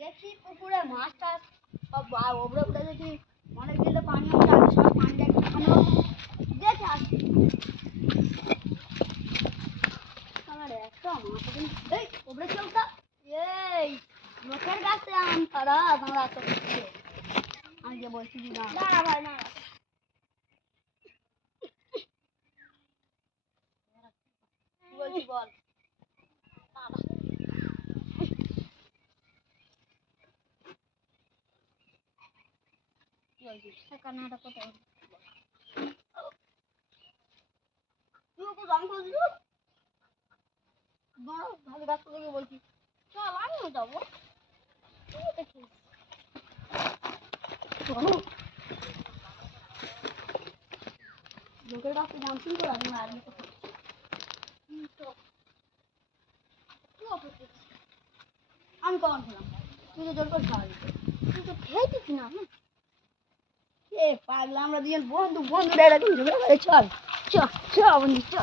দেখি পুকুরে মাছ টাছ সব ওপরে উঠে দেখি অনেক দিলে পানি হচ্ছে আমি সব পানিটা একটু খানো দেখে আসি আমার একটা মাছ এই ওপরে চলতা এই লোকের কাছে আম তারা আমরা তো আমি যে বলছি না দাঁড়া ভাই না বলছি বল কান্নাটা কোথায় তুই ওকে গান করছিস ভালো রাস্তা থেকে বলছি চল আমিও যাবো লোকের কাছে জানতেই তো আমি আর আমি কখন খেলাম তুই তো জোর করে খাওয়াবি তুই তো খেয়েছিস না এ পাগলা আমরা দুজন বন্ধু বন্ধু চল চ চ বন্ধু চ